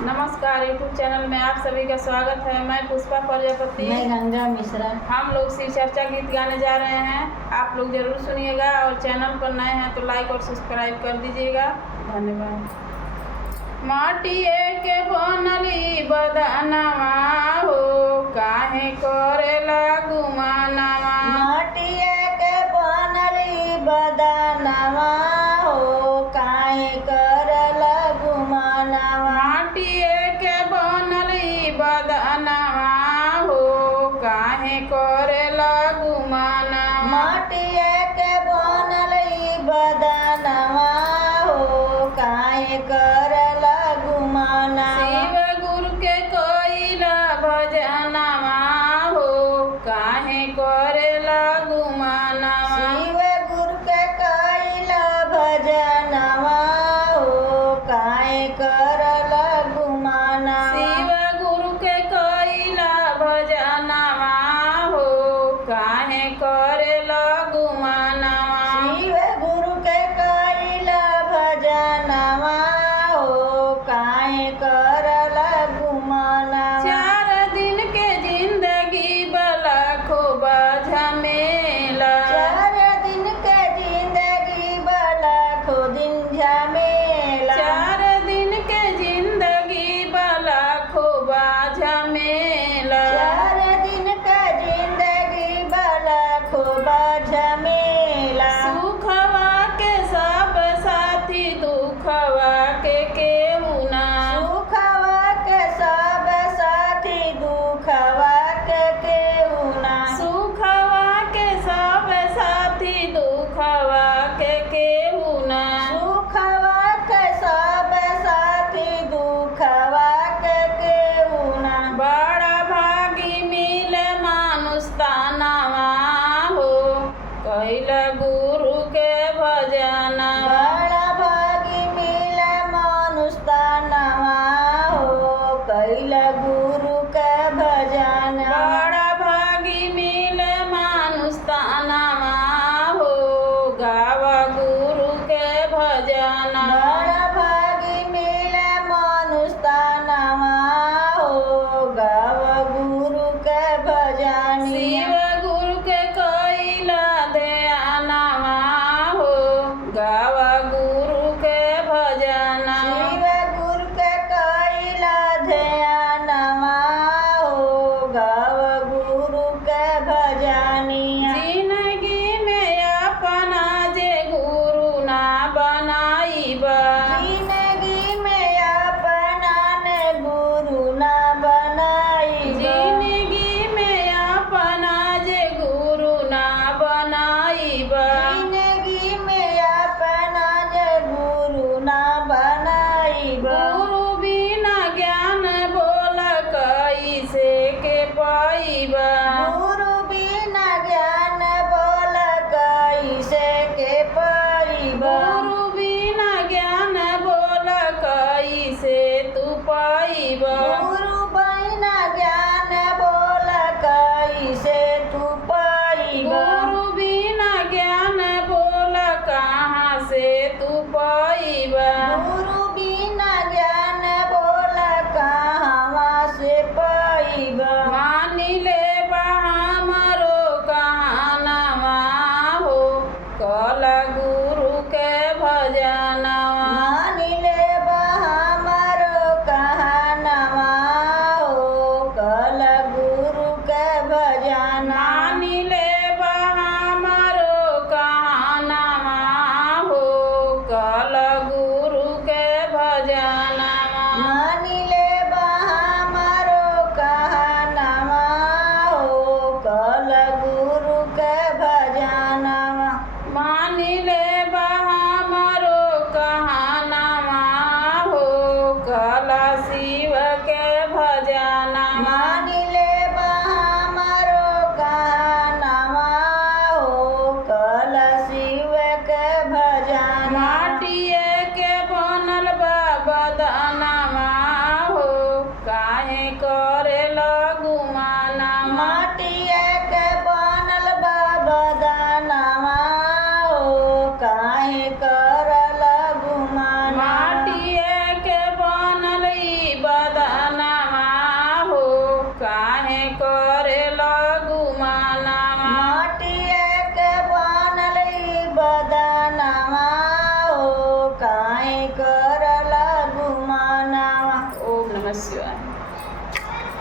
नमस्कार, YouTube channel में आप सभी का स्वागत है। मैं पुष्पा प्रजापति। मैं गंगा मिश्रा। हम लोग शिव चर्चा गीत गाने जा रहे हैं, आप लोग जरूर सुनिएगा और चैनल पर नए हैं तो लाइक और सब्सक्राइब कर दीजिएगा। धन्यवाद। माटिए के बनली बदनवा हो, काहे करेला गुमानवा। माटिए के बनली बदनवा हो, काहे करला गुमानवा। माटिए के बनली बदनवा हो, काहे करेला गुमानवा। माटिए के बनली बदनवा हो, काहे करला गुमानवा। शिव गुरु के कोइला भजनवा हो, काहे करेला गुमानवा। शिव गुरु के कैला भजनवा हो, काहे करला गुमानवा। शिव गुरु के कोइला भजनवा हो, काहे करेला गुमानवा। शिव गुरु के कैला भजनवा हो, काहे करला गुमानवा। 4 दिन के जिंदगी बलाखो झमेला। 4 दिन के जिंदगी बलाखो दिन झमेला। 4 दिन के जिंदगी बलाखो झमेला। 4 दिन के जिंदगी बलाखो झमेला। सुखवा के सब साथी, दुखवा के केहू ना। सुखवा के सब साथी, दुखवा के केहू ना। सुखवा के सब साथी, दुखवा के केहू ना। सुखवा के सब साथी, दुखवा के केहू ना। बड़ा भागी मिले मानुष तानवा हो, कैल गुरु के भजनवा। बड़ा भागी मिले मनुष्य तानवा हो, कैला गुरु के भजनवा। बड़ा भागी मिले मानुष तानवा हो, गाव गुरु के भजनवा। बड़ा भागी मिले मनुष्य तानवा हो, गाव गुरु के भजनिया। शिव गुरु के कैला ध्यानवा हो, गाव गुरु के भजनवा। शिव गुरु के कैला ध्यानवा हो, गाव गुरु के भजनिया। जिंदगी में अपना जे गुरु ना बनाईबा। जिंदगी में अपना ने गुरु ना बनाईबा। जिंदगी में अपना जे गुरु ना बनाईबा। जिंदगी में अपना जे गुरु ना बनाईबा। गुरु बिना ज्ञान बोल कैसे के पाईबा। गुरु बिना ज्ञान बोल कैसे के पाईबा। गुरु बिना ज्ञान बोल कैसे तू पाईबा। गुरु बिना ज्ञान बोल कैसे तू पाईबा। गुरु बिना ज्ञान बोल कहाँ से तू पाईबा। गुरु बिना ज्ञान बोल कहाँ से पाईबा। मानी ले हमरो कहनवा हो, कल गुरु के भजनवा। मान ले हमरो कहनवा काहे करे लगू मानावा माटिए के बनल ई बदनवा हो काहे करला गुमानवा। ओम नमः शिवाय।